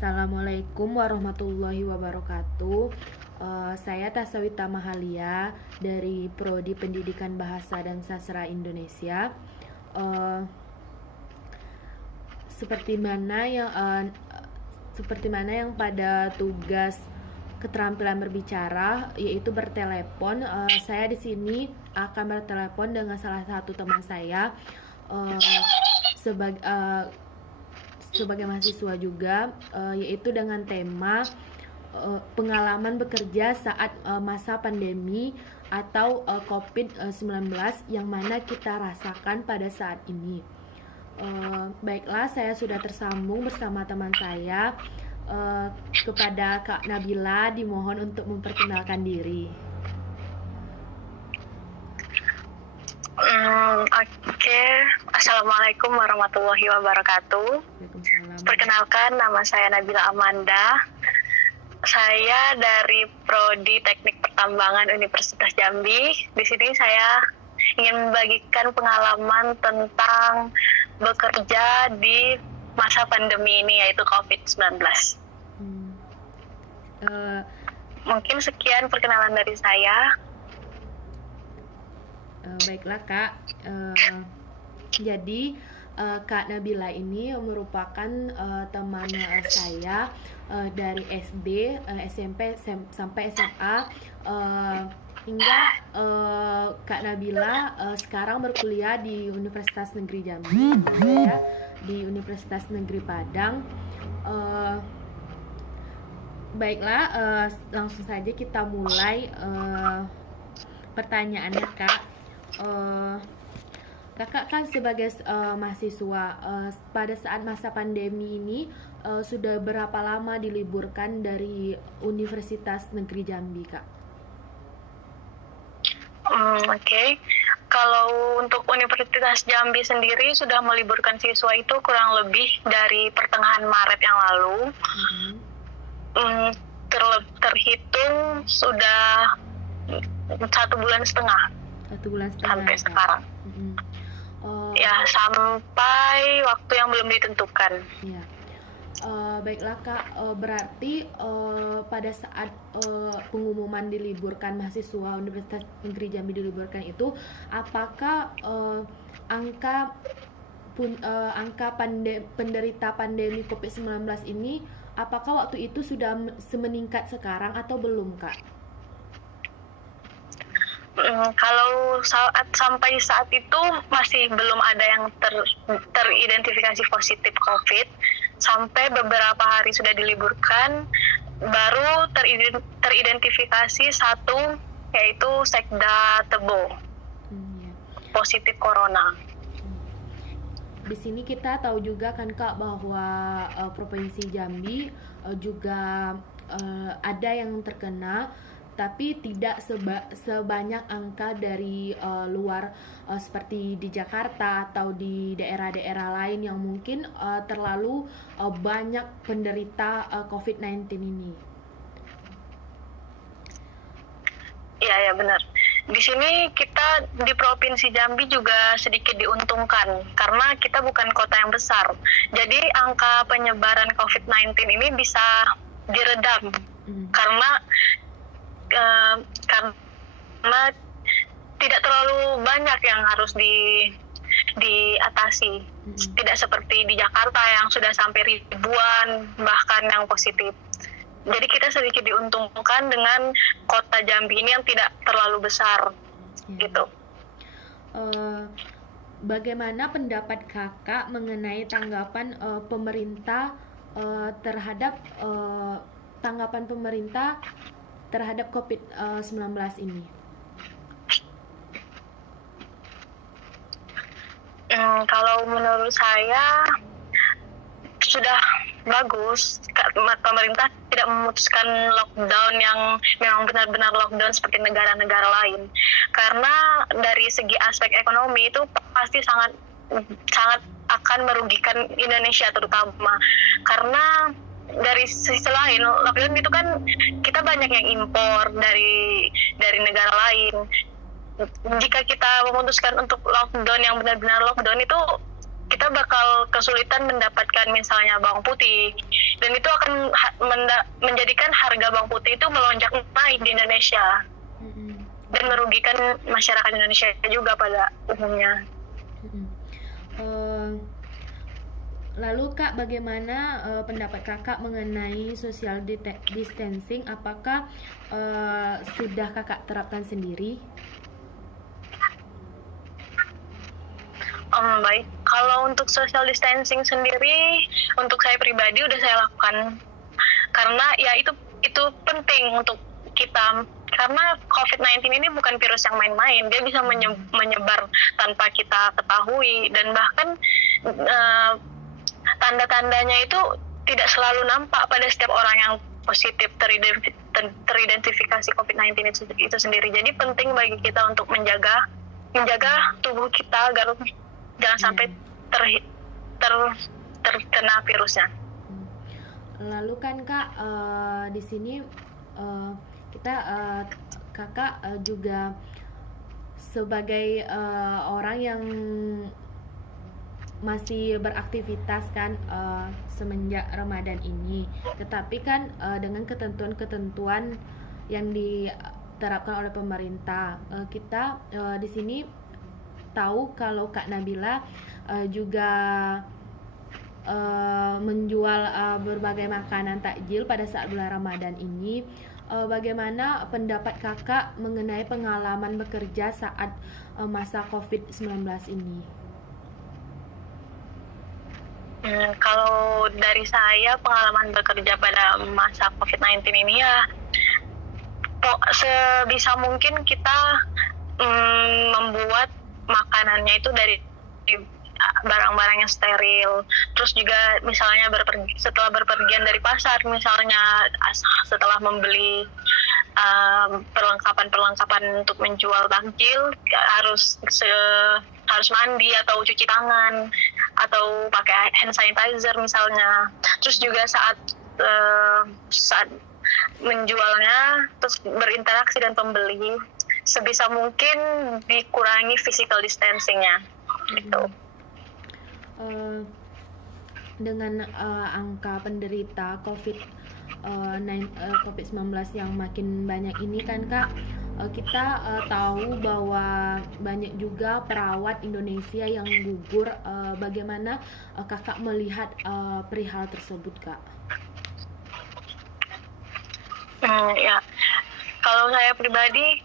Assalamualaikum warahmatullahi wabarakatuh. Saya Tasawita Mahalia dari Prodi Pendidikan Bahasa dan Sastra Indonesia. Eh, seperti mana yang pada tugas keterampilan berbicara yaitu bertelepon, saya di sini akan bertelepon dengan salah satu teman saya sebagai mahasiswa juga, yaitu dengan tema pengalaman bekerja saat masa pandemi atau COVID-19 yang mana kita rasakan pada saat ini. Baiklah, saya sudah tersambung bersama teman saya. Kepada Kak Nabila dimohon untuk memperkenalkan diri. Oke. Assalamualaikum warahmatullahi wabarakatuh. Perkenalkan, nama saya Nabila Amanda. Saya dari Prodi Teknik Pertambangan Universitas Jambi. Di sini saya ingin membagikan pengalaman tentang bekerja di masa pandemi ini, yaitu COVID-19. Mungkin sekian perkenalan dari saya. Baiklah Kak, jadi Kak Nabila ini merupakan teman saya dari SD, SMP sampai SMA, hingga Kak Nabila sekarang berkuliah di Universitas Negeri Jambi, saya di Universitas Negeri Padang. Baiklah, langsung saja kita mulai pertanyaannya Kak. Kakak kan sebagai mahasiswa, pada saat masa pandemi ini sudah berapa lama diliburkan dari Universitas Negeri Jambi, Kak? Oke. Kalau untuk Universitas Jambi sendiri sudah meliburkan siswa itu kurang lebih dari pertengahan Maret yang lalu. Terhitung sudah 1,5 bulan. 1,5 bulan sampai sekarang. Ya, sampai waktu yang belum ditentukan. Ya. Baiklah Kak, berarti pada saat pengumuman diliburkan mahasiswa Universitas Negeri Jambi diliburkan itu, apakah angka penderita pandemi COVID-19 ini, apakah waktu itu sudah semeningkat sekarang atau belum Kak? Kalau sampai saat itu masih belum ada yang teridentifikasi positif COVID. Sampai beberapa hari sudah diliburkan, baru teridentifikasi satu, yaitu Sekda Tebo, positif corona. Di sini kita tahu juga kan Kak bahwa Provinsi Jambi juga ada yang terkena, tapi tidak sebanyak angka dari luar, seperti di Jakarta atau di daerah-daerah lain yang mungkin terlalu banyak penderita COVID-19 ini. Iya, benar. Di sini kita di Provinsi Jambi juga sedikit diuntungkan karena kita bukan kota yang besar. Jadi angka penyebaran COVID-19 ini bisa diredam karena tidak terlalu banyak yang harus diatasi. Tidak seperti di Jakarta yang sudah sampai ribuan bahkan yang positif. Jadi kita sedikit diuntungkan dengan kota Jambi ini yang tidak terlalu besar, gitu. Bagaimana pendapat Kakak mengenai tanggapan pemerintah terhadap COVID-19 ini? Kalau menurut saya sudah bagus. Pemerintah tidak memutuskan lockdown yang memang benar-benar lockdown seperti negara-negara lain. Karena dari segi aspek ekonomi itu pasti sangat akan merugikan Indonesia terutama. Karena dari sisi lain, lockdown itu kan kita banyak yang impor dari negara lain. Jika kita memutuskan untuk lockdown yang benar-benar lockdown itu, kita bakal kesulitan mendapatkan misalnya bawang putih dan itu akan menjadikan harga bawang putih itu melonjak naik di Indonesia dan merugikan masyarakat Indonesia juga pada umumnya. Lalu Kak, bagaimana pendapat Kakak mengenai social distancing? Apakah sudah Kakak terapkan sendiri? Baik, kalau untuk social distancing sendiri, untuk saya pribadi udah saya lakukan karena ya itu penting untuk kita, karena COVID-19 ini bukan virus yang main-main, dia bisa menyebar tanpa kita ketahui, dan bahkan tanda-tandanya itu tidak selalu nampak pada setiap orang yang positif teridentifikasi COVID-19 itu sendiri. Jadi penting bagi kita untuk menjaga tubuh kita agar jangan sampai terkena virusnya. Lalu kan Kak, di sini kita Kakak juga sebagai orang yang masih beraktivitas kan semenjak Ramadan ini, tetapi kan dengan ketentuan-ketentuan yang diterapkan oleh pemerintah, kita di sini tahu kalau Kak Nabila juga menjual berbagai makanan takjil pada saat bulan Ramadan ini. Bagaimana pendapat Kakak mengenai pengalaman bekerja saat masa COVID-19 ini? Kalau dari saya, pengalaman bekerja pada masa COVID-19 ini ya sebisa mungkin kita membuat makanannya itu dari barang-barang yang steril. Terus juga misalnya setelah berpergian dari pasar, misalnya setelah membeli perlengkapan untuk menjual takjil, harus mandi atau cuci tangan atau pakai hand sanitizer misalnya. Terus juga saat menjualnya, terus berinteraksi dengan pembeli, sebisa mungkin dikurangi physical distancing-nya gitu. Dengan angka penderita COVID-19 yang makin banyak ini kan Kak, kita tahu bahwa banyak juga perawat Indonesia yang gugur. Bagaimana Kakak melihat perihal tersebut Kak? Ya, kalau saya pribadi,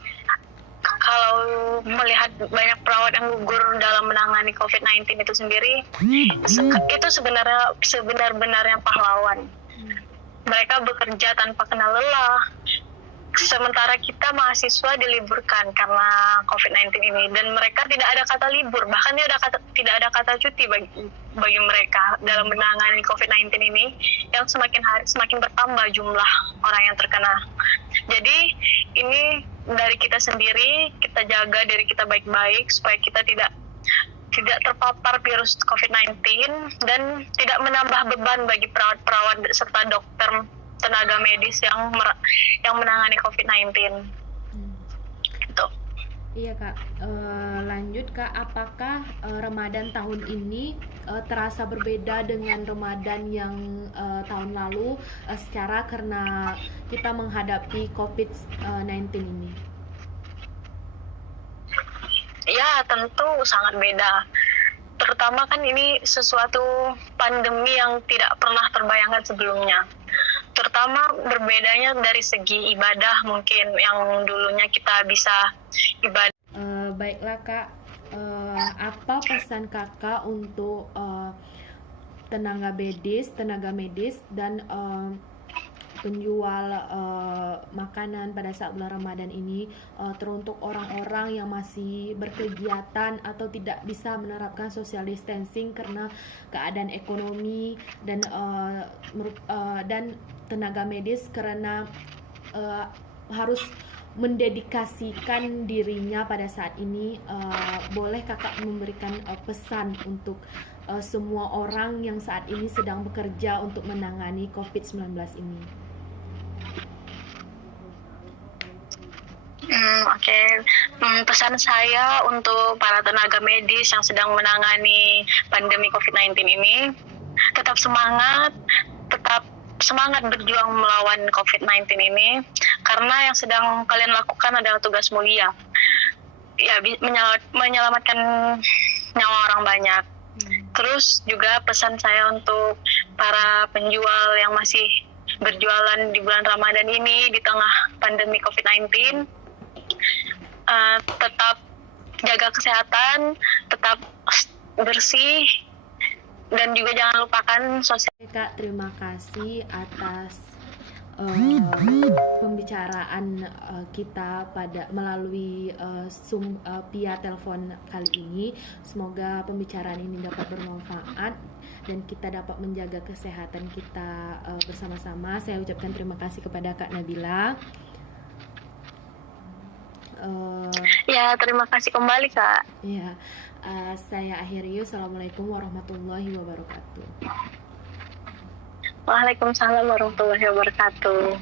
kalau melihat banyak perawat yang gugur dalam menangani COVID-19 itu sendiri, itu sebenar-benarnya pahlawan. Mereka bekerja tanpa kenal lelah, sementara kita mahasiswa diliburkan karena COVID-19 ini, dan mereka tidak ada kata libur, bahkan tidak ada kata cuti bagi mereka dalam menangani COVID-19 ini yang semakin hari semakin bertambah jumlah orang yang terkena. Jadi ini dari kita sendiri, kita jaga diri kita baik-baik supaya kita tidak terpapar virus COVID-19 dan tidak menambah beban bagi perawat-perawat serta dokter, tenaga medis yang menangani COVID-19. Gitu. Iya Kak, lanjut Kak, apakah Ramadan tahun ini terasa berbeda dengan Ramadan yang tahun lalu secara karena kita menghadapi COVID-19 ini? Ya, tentu sangat beda. Terutama kan ini sesuatu pandemi yang tidak pernah terbayangkan sebelumnya. Terutama berbedanya dari segi ibadah, mungkin yang dulunya kita bisa ibadah. Baiklah Kak, apa pesan Kakak untuk tenaga medis dan penjual makanan pada saat bulan Ramadan ini, teruntuk orang-orang yang masih berkegiatan atau tidak bisa menerapkan social distancing karena keadaan ekonomi, dan tenaga medis karena harus mendedikasikan dirinya pada saat ini. Boleh Kakak memberikan pesan untuk semua orang yang saat ini sedang bekerja untuk menangani COVID-19 ini? Oke. Pesan saya untuk para tenaga medis yang sedang menangani pandemi COVID-19 ini, tetap semangat, tetap semangat berjuang melawan COVID-19 ini, karena yang sedang kalian lakukan adalah tugas mulia. Ya, menyelamatkan nyawa orang banyak. Terus juga pesan saya untuk para penjual yang masih berjualan di bulan Ramadan ini di tengah pandemi COVID-19, tetap jaga kesehatan, tetap bersih, dan juga jangan lupakan sosial. Kak, terima kasih atas pembicaraan kita pada melalui via telepon kali ini. Semoga pembicaraan ini dapat bermanfaat dan kita dapat menjaga kesehatan kita bersama-sama. Saya ucapkan terima kasih kepada Kak Nabila. Ya, terima kasih kembali, Kak. Ya, saya akhiri. Assalamualaikum warahmatullahi wabarakatuh. Waalaikumsalam warahmatullahi wabarakatuh.